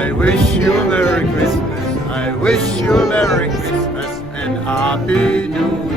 I wish you Merry Christmas. I wish you Merry Christmas and Happy New